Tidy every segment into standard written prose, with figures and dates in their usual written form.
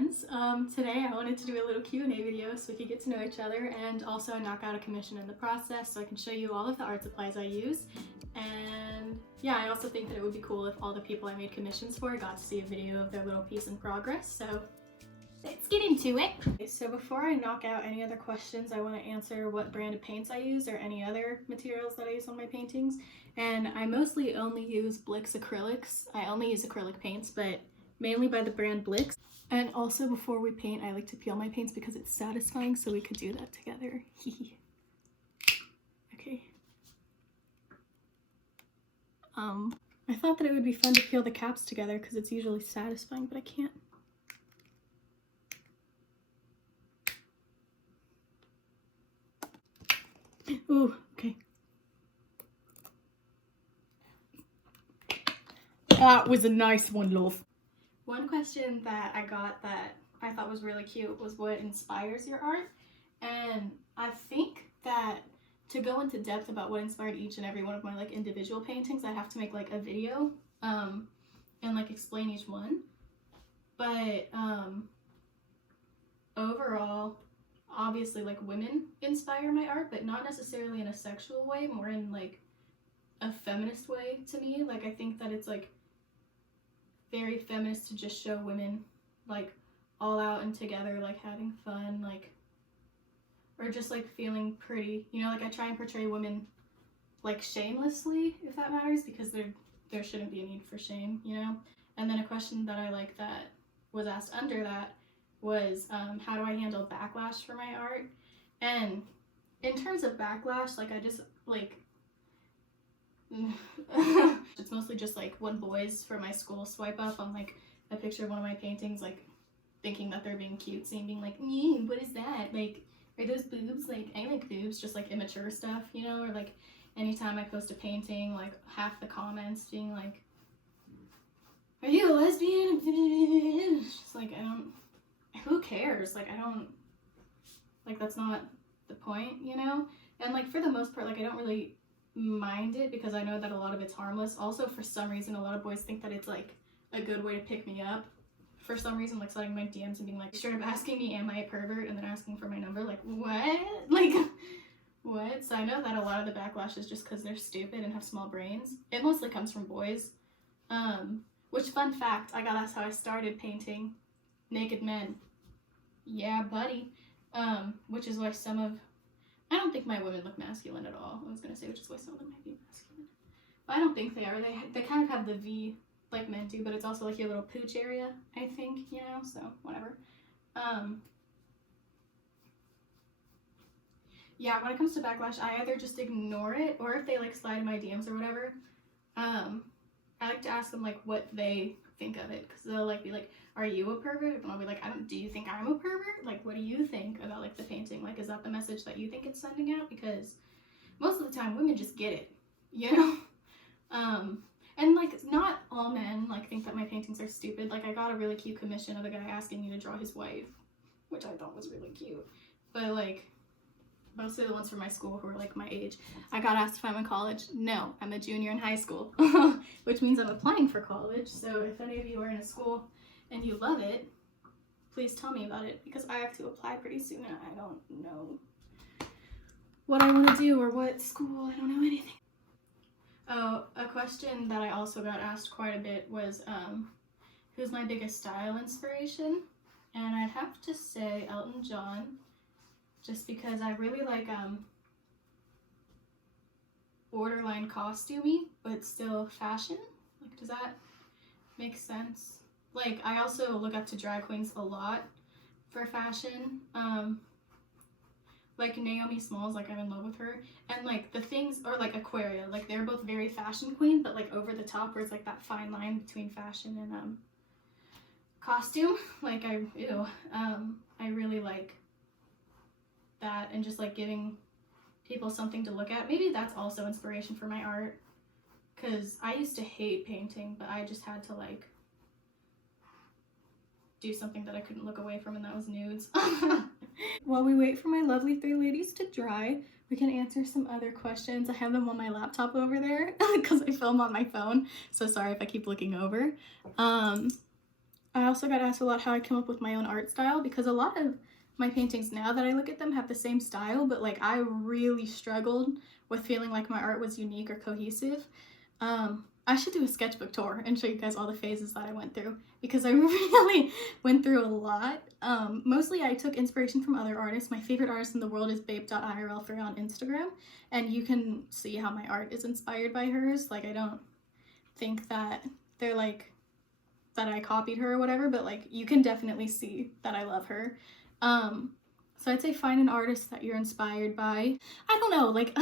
friends. Today I wanted to do a little Q&A video so we could get to know each other and also knock out a commission in the process so I can show you all of the art supplies I use. And yeah, I also think that it would be cool if all the people I made commissions for got to see a video of their little piece in progress, so let's get into it. Okay, so before I knock out any other questions, I want to answer what brand of paints I use or any other materials that I use on my paintings. And I mostly only use Blick's acrylics. I only use acrylic paints, but mainly by the brand Blick's. And also before we paint, I like to peel my paints because it's satisfying, so we could do that together. Okay. I thought that it would be fun to peel the caps together because it's usually satisfying, but I can't. Ooh, okay. That was a nice one, love. One question that I got that I thought was really cute was what inspires your art. And I think that to go into depth about what inspired each and every one of my like individual paintings, I'd have to make like a video and like explain each one. But overall, obviously like women inspire my art, but not necessarily in a sexual way, more in like a feminist way to me. Like I think that it's like very feminist to just show women like all out and together, like having fun, like, or just like feeling pretty, you know. Like I try and portray women like shamelessly, if that matters, because there shouldn't be a need for shame, you know. And then a question that I like that was asked under that was how do I handle backlash for my art? And in terms of backlash, like I just like it's mostly just like when boys from my school swipe up on like a picture of one of my paintings, like thinking that they're being cutesy and being like, what is that? Like, are those boobs? Like, I like boobs, just like immature stuff, you know? Or like anytime I post a painting, like half the comments being like, are you a lesbian? It's just like, who cares? Like, I don't, like, that's not the point, you know? And like for the most part, like I don't really mind it because I know that a lot of it's harmless. Also, for some reason, a lot of boys think that it's like a good way to pick me up. For some reason, like sliding my DMs and being like, straight up asking me, am I a pervert? And then asking for my number, like, what? Like, what? So I know that a lot of the backlash is just because they're stupid and have small brains. It mostly comes from boys. Which, fun fact, I got asked how I started painting naked men. Yeah, buddy. Which is why some of, I don't think my women look masculine at all. I was gonna say, which is why some of them might be masculine. But I don't think they are. They kind of have the V like men do, but it's also like your little pooch area, I think, you know, so whatever. Yeah, when it comes to backlash, I either just ignore it, or if they like slide in my DMs or whatever, I like to ask them like what they think of it, because they'll like be like, are you a pervert? And I'll be like, do you think I'm a pervert? Like, what do you think about like the painting? Like, is that the message that you think it's sending out? Because most of the time women just get it, you know? And like not all men like think that my paintings are stupid. Like I got a really cute commission of a guy asking me to draw his wife, which I thought was really cute. But like mostly the ones from my school who are like my age. I got asked if I'm in college. No, I'm a junior in high school, which means I'm applying for college. So if any of you are in a school and you love it, please tell me about it, because I have to apply pretty soon and I don't know what I want to do or what school. I don't know anything. Oh, a question that I also got asked quite a bit was who's my biggest style inspiration? And I'd have to say Elton John, just because I really like borderline costumey but still fashion. Like, does that make sense? Like, I also look up to drag queens a lot for fashion. Like Naomi Smalls, like I'm in love with her. And like the things, or like Aquaria, like they're both very fashion queen, but like over the top, where it's like that fine line between fashion and costume. Like I really like that, and just like giving people something to look at. Maybe that's also inspiration for my art, because I used to hate painting, but I just had to like do something that I couldn't look away from, and that was nudes. While we wait for my lovely three ladies to dry, we can answer some other questions. I have them on my laptop over there because I film on my phone, so sorry if I keep looking over. I also got asked a lot how I come up with my own art style, because a lot of my paintings now that I look at them have the same style, but like I really struggled with feeling like my art was unique or cohesive. I should do a sketchbook tour and show you guys all the phases that I went through, because I really went through a lot. Mostly I took inspiration from other artists. My favorite artist in the world is babe.irl3 on Instagram, and you can see how my art is inspired by hers. Like, I don't think that they're like that I copied her or whatever, but like you can definitely see that I love her. So I'd say find an artist that you're inspired by. I don't know, like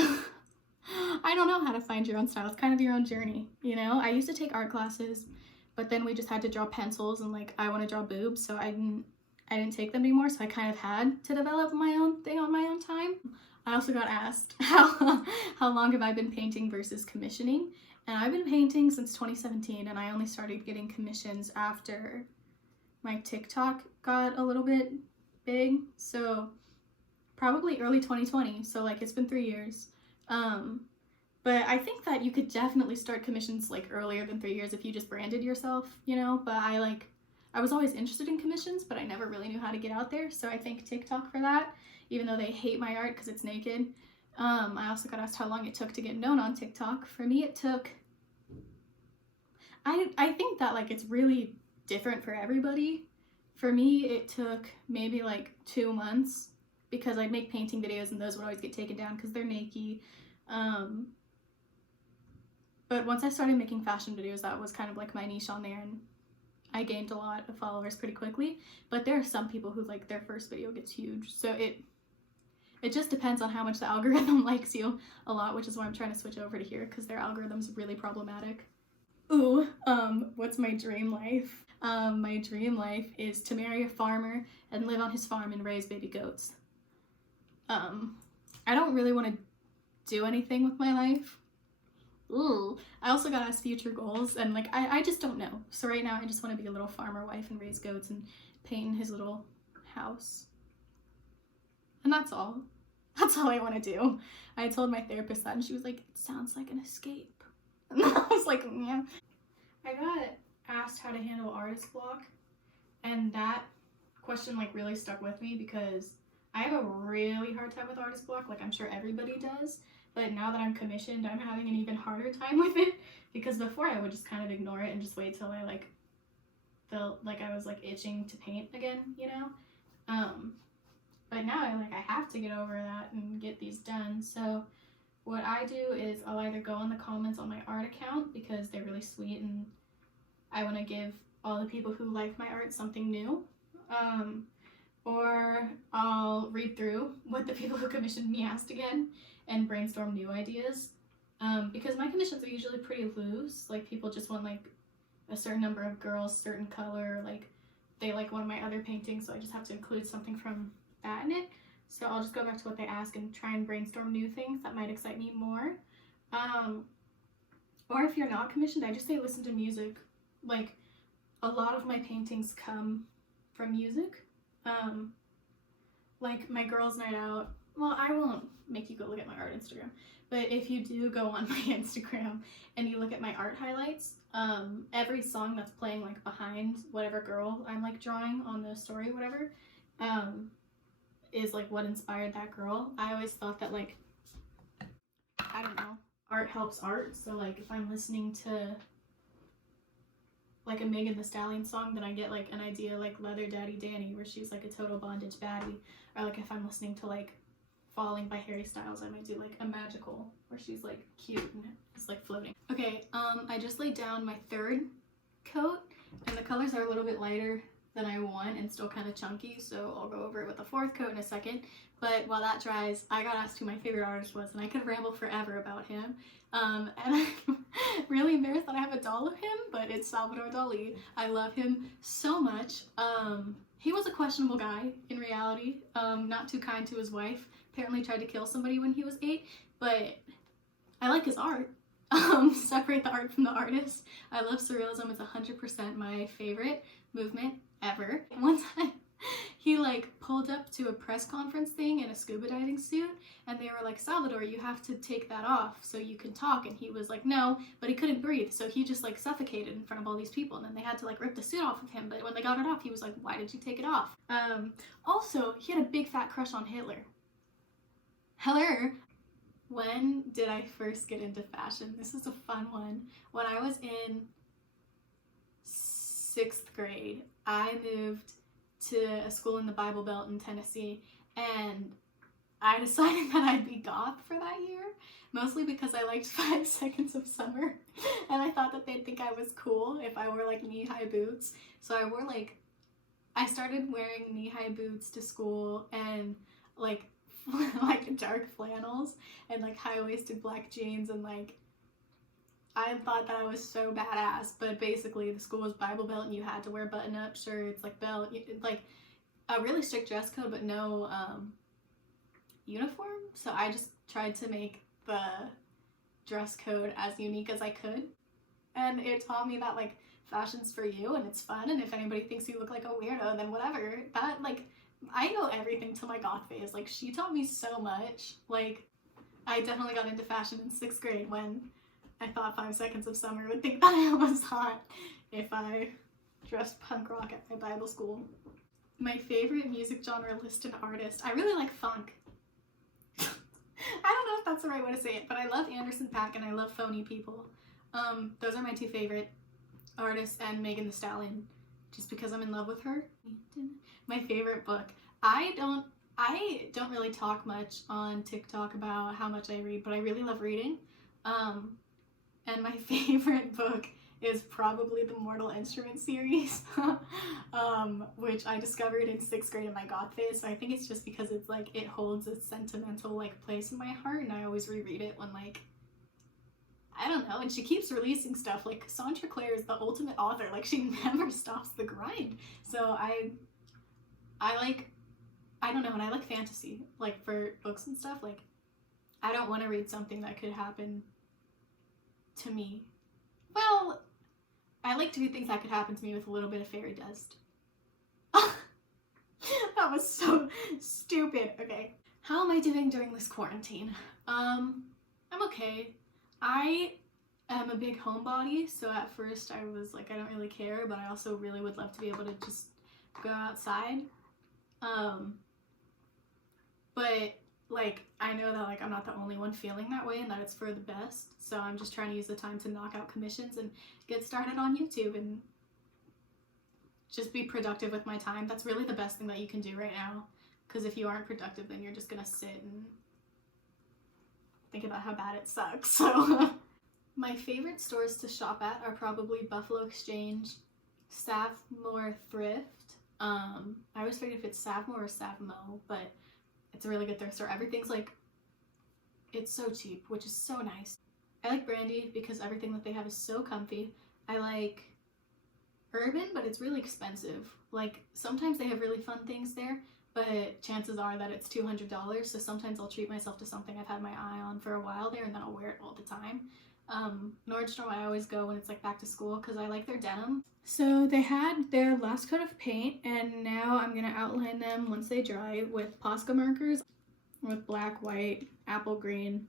I don't know how to find your own style. It's kind of your own journey, you know? I used to take art classes, but then we just had to draw pencils, and like I want to draw boobs, so I didn't take them anymore, so I kind of had to develop my own thing on my own time. I also got asked how long have I been painting versus commissioning, and I've been painting since 2017, and I only started getting commissions after my TikTok got a little bit big, so probably early 2020, so like it's been 3 years. But I think that you could definitely start commissions like earlier than 3 years if you just branded yourself, you know, but I was always interested in commissions, but I never really knew how to get out there, so I thank TikTok for that, even though they hate my art because it's naked. I also got asked how long it took to get known on TikTok. For me, it took, I think that like it's really different for everybody. For me, it took maybe like 2 months, because I'd make painting videos and those would always get taken down because they're naked. But once I started making fashion videos, that was kind of like my niche on there, and I gained a lot of followers pretty quickly. But there are some people who like their first video gets huge, so it just depends on how much the algorithm likes you a lot, which is why I'm trying to switch over to here, because their algorithm's really problematic. Ooh, what's my dream life? My dream life is to marry a farmer and live on his farm and raise baby goats. I don't really want to do anything with my life. Ooh. I also got asked future goals, and like I just don't know. So right now I just want to be a little farmer wife and raise goats and paint his little house. And that's all. That's all I want to do. I told my therapist that, and she was like, it sounds like an escape. And I was like, yeah. I got asked how to handle artist block, and that question like really stuck with me, because I have a really hard time with artist block, like I'm sure everybody does, but now that I'm commissioned, I'm having an even harder time with it, because before I would just kind of ignore it and just wait till I like felt like I was like itching to paint again, you know? But now I have to get over that and get these done. So what I do is I'll either go in the comments on my art account, because they're really sweet and I want to give all the people who like my art something new, or I'll read through what the people who commissioned me asked again and brainstorm new ideas, because my commissions are usually pretty loose. Like, people just want like a certain number of girls, certain color, like they like one of my other paintings, so I just have to include something from that in it. So I'll just go back to what they ask and try and brainstorm new things that might excite me more. Or if you're not commissioned, I just say listen to music. Like, a lot of my paintings come from music. Like my girls' night out, well, I won't make you go look at my art Instagram, but if you do go on my Instagram and you look at my art highlights, every song that's playing like behind whatever girl I'm like drawing on the story, whatever, is like what inspired that girl. I always thought that, like, I don't know, art helps art. So like if I'm listening to like a Megan Thee Stallion song, then I get like an idea like Leather Daddy Danny, where she's like a total bondage baddie. Or like if I'm listening to like Falling by Harry Styles, I might do like a magical where she's like cute and it's like floating. Okay, I just laid down my third coat, and the colors are a little bit lighter than I want and still kind of chunky, so I'll go over it with the fourth coat in a second. But while that dries, I got asked who my favorite artist was, and I could ramble forever about him. And I'm really embarrassed that I have a doll of him, but it's Salvador Dali. I love him so much. He was a questionable guy in reality, not too kind to his wife, apparently tried to kill somebody when he was 8, but I like his art. Separate the art from the artist. I love surrealism. It's 100% my favorite movement ever. One time he like pulled up to a press conference thing in a scuba diving suit, and they were like, Salvador, you have to take that off so you can talk. And he was like, no, but he couldn't breathe, so he just like suffocated in front of all these people, and then they had to like rip the suit off of him. But when they got it off, he was like, why did you take it off? Also, he had a big fat crush on Hitler. When did I first get into fashion? This is a fun one. When I was in 6th grade, I moved to a school in the Bible Belt in Tennessee, and I decided that I'd be goth for that year, mostly because I liked 5 Seconds of Summer, and I thought that they'd think I was cool if I wore like knee-high boots. So I started wearing knee-high boots to school, and like dark flannels and like high-waisted black jeans, and like I thought that I was so badass. But basically the school was Bible Belt, and you had to wear button-up shirts, like belt, like a really strict dress code, but no uniform. So I just tried to make the dress code as unique as I could, and it taught me that like fashion's for you and it's fun, and if anybody thinks you look like a weirdo, then whatever. That like I owe everything to my goth phase. Like, she taught me so much. Like, I definitely got into fashion in 6th grade when I thought 5 Seconds of Summer would think that I was hot if I dressed punk rock at my Bible school. My favorite music genre, list, and artist. I really like funk. I don't know if that's the right way to say it, but I love Anderson .Paak and I love Phony People. Those are my 2 favorite artists, and Megan Thee Stallion, just because I'm in love with her. My favorite book. I don't really talk much on TikTok about how much I read, but I really love reading. And my favorite book is probably the Mortal Instruments series, which I discovered in 6th grade in my goth phase. So I think it's just because it's like, it holds a sentimental like place in my heart, and I always reread it when like, I don't know, and she keeps releasing stuff. Like, Sandra Clare is the ultimate author. Like, she never stops the grind. So I don't know, and I like fantasy, like for books and stuff. Like, I don't want to read something that could happen to me. Well, I like to read things that could happen to me with a little bit of fairy dust. That was so stupid. Okay. How am I doing during this quarantine? I'm okay. I am a big homebody, so at first I was like, I don't really care, but I also really would love to be able to just go outside. But like, I know that like I'm not the only one feeling that way, and that it's for the best. So I'm just trying to use the time to knock out commissions and get started on YouTube and just be productive with my time. That's really the best thing that you can do right now, because if you aren't productive, then you're just gonna sit and think about how bad it sucks. So my favorite stores to shop at are probably Buffalo Exchange, Savmore Thrift. I always forget if it's Savmore or Savmo, but it's a really good thrift store. Everything's like, it's so cheap, which is so nice. I like Brandy because everything that they have is so comfy. I like Urban, but it's really expensive. Like, sometimes they have really fun things there, but chances are that it's $200, so sometimes I'll treat myself to something I've had my eye on for a while there, and then I'll wear it all the time. Nordstrom, I always go when it's like back to school because I like their denim. So they had their last coat of paint, and now I'm gonna outline them once they dry with Posca markers with black, white, apple green,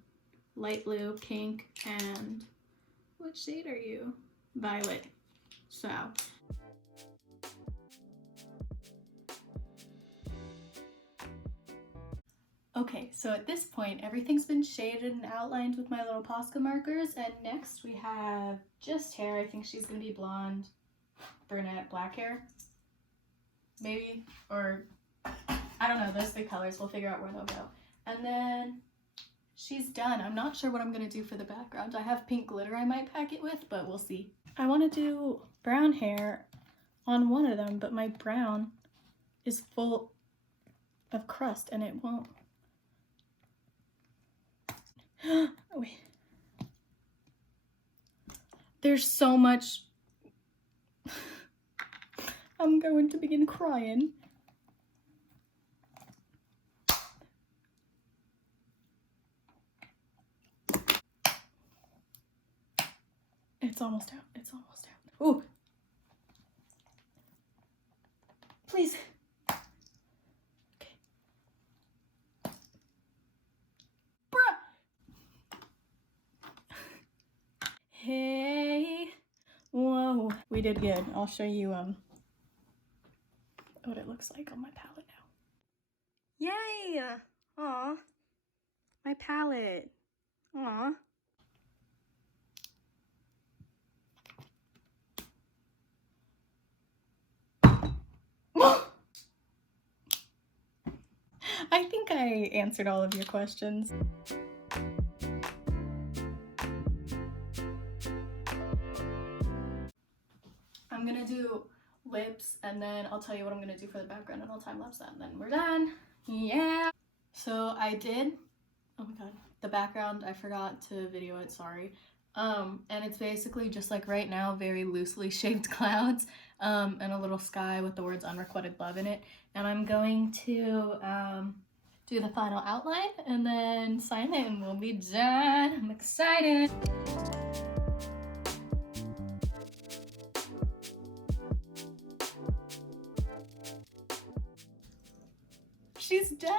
light blue, pink, and what shade are you? Violet. So okay, so at this point, everything's been shaded and outlined with my little Posca markers, and next we have just hair. I think she's gonna be blonde, brunette, black hair, maybe, or I don't know, those 3 colors. We'll figure out where they'll go. And then she's done. I'm not sure what I'm gonna do for the background. I have pink glitter I might pack it with, but we'll see. I want to do brown hair on one of them, but my brown is full of crust and it won't. Oh, wait. There's so much. I'm going to begin crying. It's almost out. It's almost out. Ooh. Please. we did good. I'll show you what it looks like on my palette now. Yay! Aw, my palette. Aw. I think I answered all of your questions. I'm gonna do lips and then I'll tell you what I'm gonna do for the background and I'll time lapse that and then we're done. Yeah. So I did, oh my god, the background, I forgot to video it, sorry. And it's basically just like right now, very loosely shaped clouds and a little sky with the words unrequited love in it. And I'm going to do the final outline and then sign it and we'll be done. I'm excited. She's done!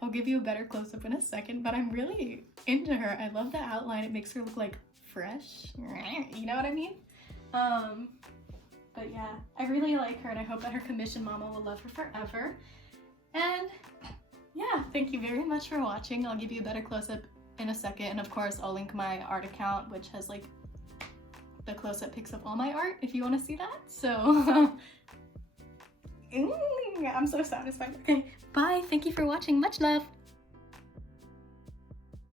I'll give you a better close-up in a second, but I'm really into her. I love the outline. It makes her look like fresh. You know what I mean? But yeah, I really like her and I hope that her commission mama will love her forever. And yeah, thank you very much for watching. I'll give you a better close-up in a second. And of course, I'll link my art account, which has like the close-up picks up all my art if you want to see that. So I'm so satisfied. Okay, bye. Thank you for watching. Much love.